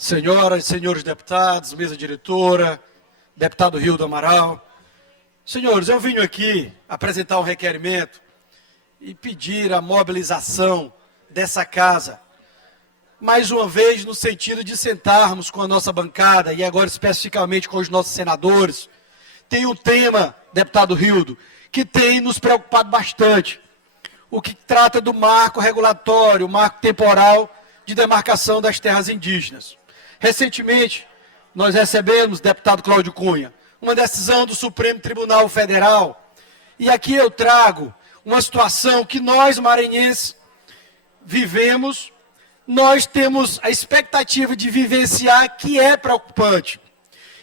Senhoras e senhores deputados, mesa diretora, deputado Rio do Amaral. Senhores, eu vim aqui apresentar um requerimento e pedir a mobilização dessa casa, mais uma vez no sentido de sentarmos com a nossa bancada, e agora especificamente com os nossos senadores. Tem um tema, deputado Rildo, que tem nos preocupado bastante, o que trata do marco regulatório, o marco temporal de demarcação das terras indígenas. Recentemente, nós recebemos, deputado Cláudio Cunha, uma decisão do Supremo Tribunal Federal, e aqui eu trago uma situação que nós, maranhenses, vivemos, nós temos a expectativa de vivenciar, que é preocupante.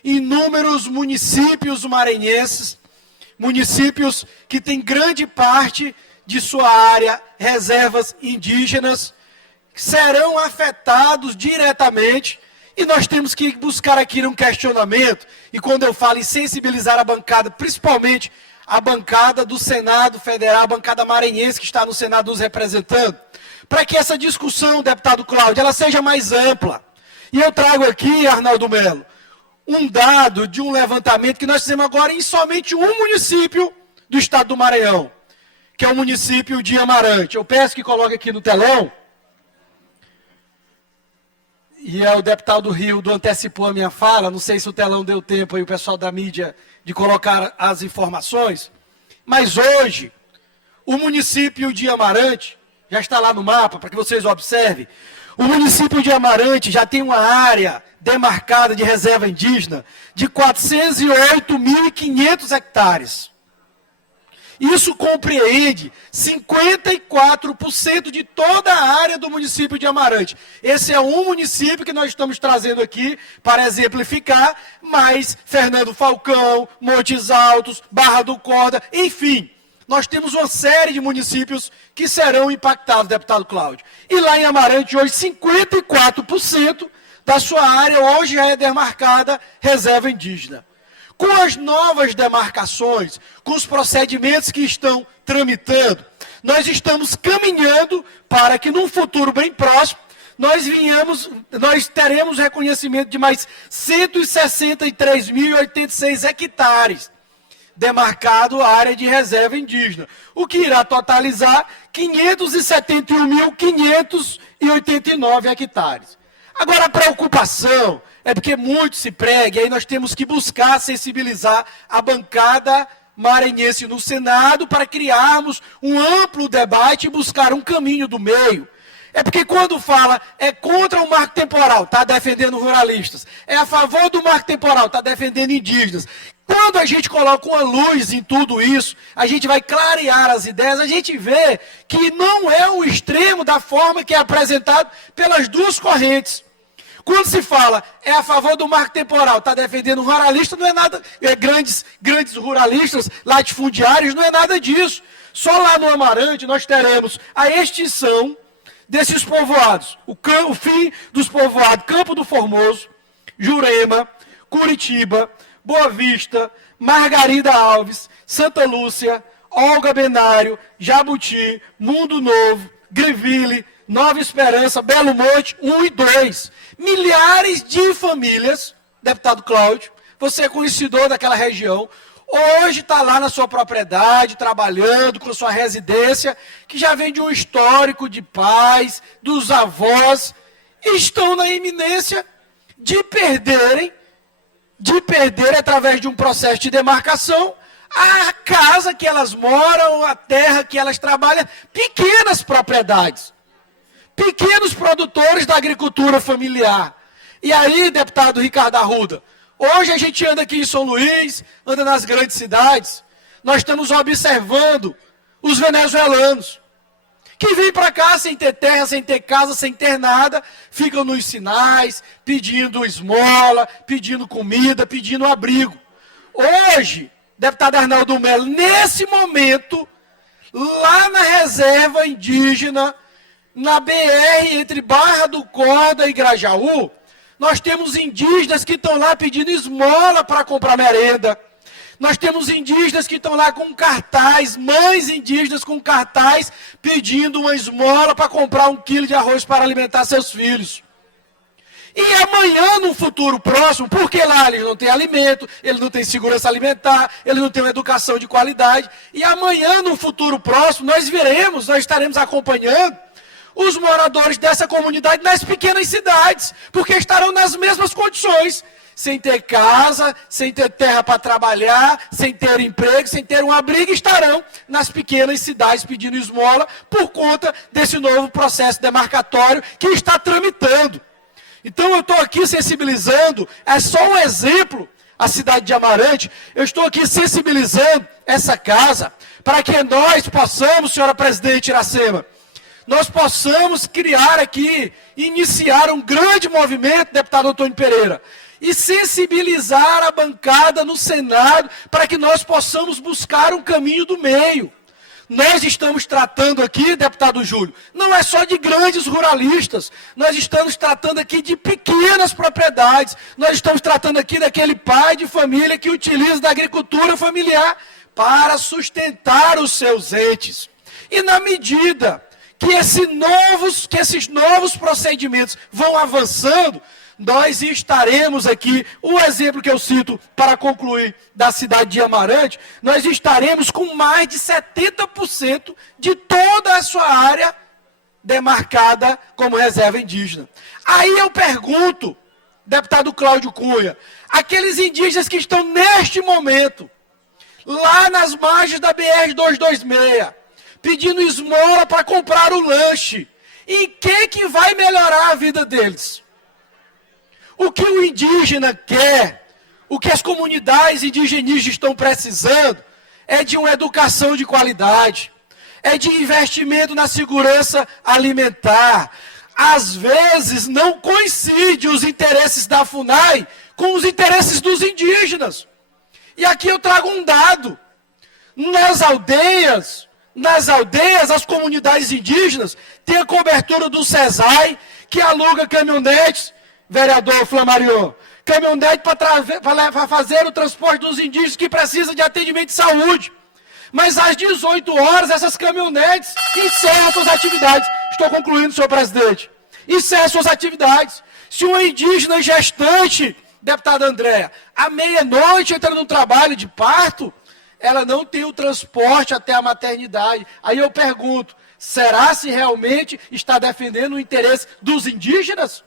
Inúmeros municípios maranhenses, municípios que têm grande parte de sua área reservas indígenas, serão afetados diretamente. E nós temos que buscar aqui um questionamento, e quando eu falo em sensibilizar a bancada, principalmente a bancada do Senado Federal, a bancada maranhense que está no Senado nos representando, para que essa discussão, deputado Cláudio, ela seja mais ampla. E eu trago aqui, Arnaldo Melo, um dado de um levantamento que nós fizemos agora em somente um município do estado do Maranhão, que é o município de Amarante. Eu peço que coloque aqui no telão. E o deputado Rildo antecipou a minha fala, não sei se o telão deu tempo aí, o pessoal da mídia, de colocar as informações, mas hoje, o município de Amarante, já está lá no mapa, para que vocês observem, o município de Amarante já tem uma área demarcada de reserva indígena de 408.500 hectares. Isso compreende 54% de toda a área do município de Amarante. Esse é um município que nós estamos trazendo aqui para exemplificar, mas Fernando Falcão, Montes Altos, Barra do Corda, enfim, nós temos uma série de municípios que serão impactados, deputado Cláudio. E lá em Amarante, hoje, 54% da sua área hoje já é demarcada reserva indígena. Com as novas demarcações, com os procedimentos que estão tramitando, nós estamos caminhando para que, num futuro bem próximo, nós teremos reconhecimento de mais 163.086 hectares demarcado a área de reserva indígena, o que irá totalizar 571.589 hectares. Agora, a preocupação é porque muito se prega, e aí nós temos que buscar sensibilizar a bancada maranhense no Senado para criarmos um amplo debate e buscar um caminho do meio. É porque quando fala é contra o marco temporal, está defendendo ruralistas, é a favor do marco temporal, está defendendo indígenas. Quando a gente coloca uma luz em tudo isso, a gente vai clarear as ideias, a gente vê que não é o extremo da forma que é apresentado pelas duas correntes. Quando se fala é a favor do marco temporal, está defendendo ruralista, não é nada, grandes ruralistas, latifundiários, não é nada disso. Só lá no Amarante nós teremos a extinção desses povoados, o fim dos povoados Campo do Formoso, Jurema, Curitiba, Boa Vista, Margarida Alves, Santa Lúcia, Olga Benário, Jabuti, Mundo Novo, Greville, Nova Esperança, Belo Monte, 1 e 2. Milhares de famílias, deputado Cláudio, você é conhecedor daquela região, hoje está lá na sua propriedade, trabalhando com sua residência, que já vem de um histórico de pais, dos avós, e estão na iminência de perder através de um processo de demarcação, a casa que elas moram, a terra que elas trabalham, pequenas propriedades. Pequenos produtores da agricultura familiar. E aí, deputado Ricardo Arruda, hoje a gente anda aqui em São Luís, anda nas grandes cidades, nós estamos observando os venezuelanos, que vêm para cá sem ter terra, sem ter casa, sem ter nada, ficam nos sinais, pedindo esmola, pedindo comida, pedindo abrigo. Hoje, deputado Arnaldo Melo, nesse momento, lá na reserva indígena, na BR entre Barra do Corda e Grajaú, nós temos indígenas que estão lá pedindo esmola para comprar merenda. Nós temos indígenas que estão lá com cartaz, mães indígenas com cartaz, pedindo uma esmola para comprar 1 quilo de arroz para alimentar seus filhos. E amanhã, num futuro próximo, porque lá eles não têm alimento, eles não têm segurança alimentar, eles não têm uma educação de qualidade. E amanhã, num futuro próximo, nós estaremos acompanhando os moradores dessa comunidade nas pequenas cidades, porque estarão nas mesmas condições, sem ter casa, sem ter terra para trabalhar, sem ter emprego, sem ter um abrigo, estarão nas pequenas cidades pedindo esmola por conta desse novo processo demarcatório que está tramitando. Então eu estou aqui sensibilizando, é só um exemplo, a cidade de Amarante, eu estou aqui sensibilizando essa casa, para que nós possamos, senhora presidente Iracema, nós possamos criar aqui, iniciar um grande movimento, deputado Antônio Pereira, e sensibilizar a bancada no Senado para que nós possamos buscar um caminho do meio. Nós estamos tratando aqui, deputado Júlio, não é só de grandes ruralistas, nós estamos tratando aqui de pequenas propriedades, nós estamos tratando aqui daquele pai de família que utiliza da agricultura familiar para sustentar os seus entes. E na medida que esses novos procedimentos vão avançando, nós estaremos aqui, o exemplo que eu cito para concluir da cidade de Amarante, nós estaremos com mais de 70% de toda a sua área demarcada como reserva indígena. Aí eu pergunto, deputado Cláudio Cunha, aqueles indígenas que estão neste momento, lá nas margens da BR-226, pedindo esmola para comprar o lanche, em que vai melhorar a vida deles? O que o indígena quer, o que as comunidades indigenistas estão precisando, é de uma educação de qualidade, é de investimento na segurança alimentar. Às vezes não coincidem os interesses da FUNAI com os interesses dos indígenas. E aqui eu trago um dado. Nas aldeias, as comunidades indígenas têm a cobertura do SESAI, que aluga caminhonetes, vereador Flamarion, caminhonete para fazer o transporte dos indígenas que precisam de atendimento de saúde. Mas às 18 horas, essas caminhonetes encerram suas atividades. Estou concluindo, senhor presidente. Encerram suas atividades. Se uma indígena gestante, deputada Andréa, à meia-noite entra no trabalho de parto, ela não tem o transporte até a maternidade. Aí eu pergunto, será se realmente está defendendo o interesse dos indígenas?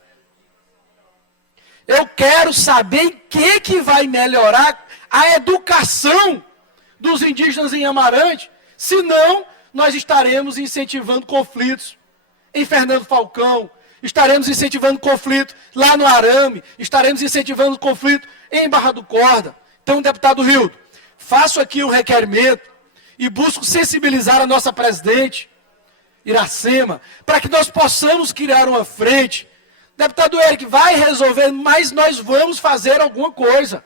Eu quero saber em que vai melhorar a educação dos indígenas em Amarante, senão nós estaremos incentivando conflitos em Fernando Falcão, estaremos incentivando conflito lá no Arame, estaremos incentivando conflito em Barra do Corda. Então, deputado Rildo, faço aqui um requerimento e busco sensibilizar a nossa presidente, Iracema, para que nós possamos criar uma frente. Deputado Eric, vai resolver, mas nós vamos fazer alguma coisa.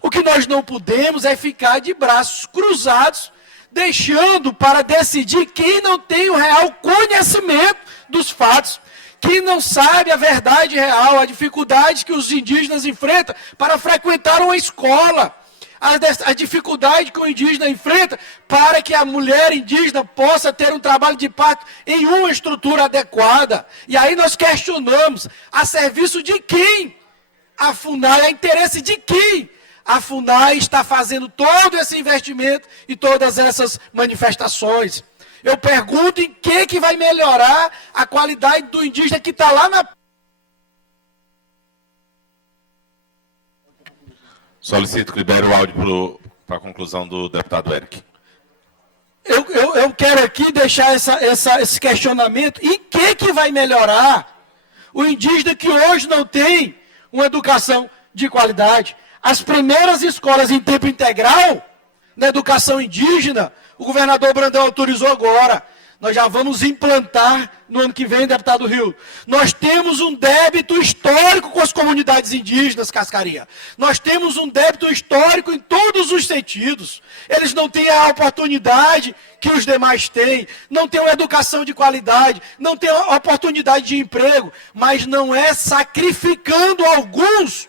O que nós não podemos é ficar de braços cruzados, deixando para decidir quem não tem o real conhecimento dos fatos, quem não sabe a verdade real, a dificuldade que os indígenas enfrentam para frequentar uma escola, a dificuldade que o indígena enfrenta para que a mulher indígena possa ter um trabalho de parto em uma estrutura adequada. E aí nós questionamos, a serviço de quem a FUNAI, a interesse de quem a FUNAI está fazendo todo esse investimento e todas essas manifestações. Eu pergunto em que vai melhorar a qualidade do indígena que está lá na... Solicito que libere o áudio para a conclusão do deputado Eric. Eu quero aqui deixar esse questionamento. Em que vai melhorar o indígena que hoje não tem uma educação de qualidade? As primeiras escolas em tempo integral, na educação indígena, o governador Brandão autorizou agora. Nós já vamos implantar no ano que vem, deputado Rio. Nós temos um débito histórico com as comunidades indígenas, Cascaria. Nós temos um débito histórico em todos os sentidos. Eles não têm a oportunidade que os demais têm, não têm uma educação de qualidade, não têm a oportunidade de emprego, mas não é sacrificando alguns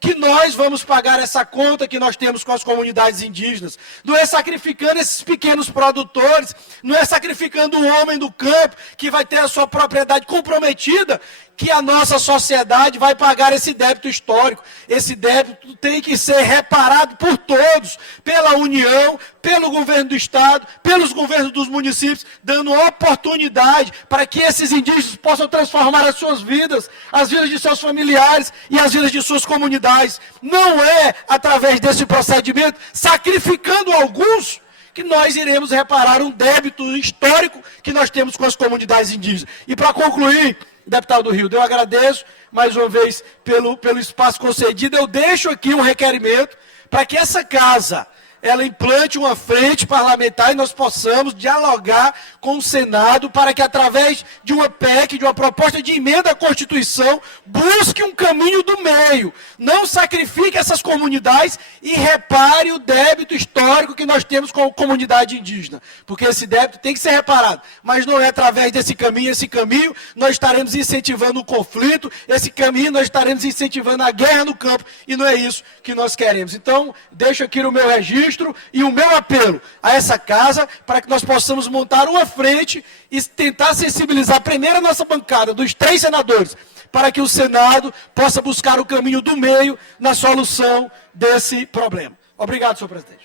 que nós vamos pagar essa conta que nós temos com as comunidades indígenas. Não é sacrificando esses pequenos produtores, não é sacrificando o homem do campo que vai ter a sua propriedade comprometida, que a nossa sociedade vai pagar esse débito histórico. Esse débito tem que ser reparado por todos, pela União, pelo governo do Estado, pelos governos dos municípios, dando oportunidade para que esses indígenas possam transformar as suas vidas, as vidas de seus familiares e as vidas de suas comunidades. Não é através desse procedimento, sacrificando alguns, que nós iremos reparar um débito histórico que nós temos com as comunidades indígenas. E para concluir, deputado Rildo, eu agradeço mais uma vez pelo espaço concedido. Eu deixo aqui um requerimento para que essa casa ela implante uma frente parlamentar e nós possamos dialogar com o Senado para que, através de uma PEC, de uma proposta de emenda à Constituição, busque um caminho do meio. Não sacrifique essas comunidades e repare o débito histórico que nós temos com a comunidade indígena. Porque esse débito tem que ser reparado. Mas não é através desse caminho. Esse caminho nós estaremos incentivando o conflito, esse caminho nós estaremos incentivando a guerra no campo. E não é isso que nós queremos. Então, deixo aqui no meu registro e o meu apelo a essa casa para que nós possamos montar uma frente e tentar sensibilizar primeiro a nossa bancada dos 3 senadores para que o Senado possa buscar o caminho do meio na solução desse problema. Obrigado, senhor presidente.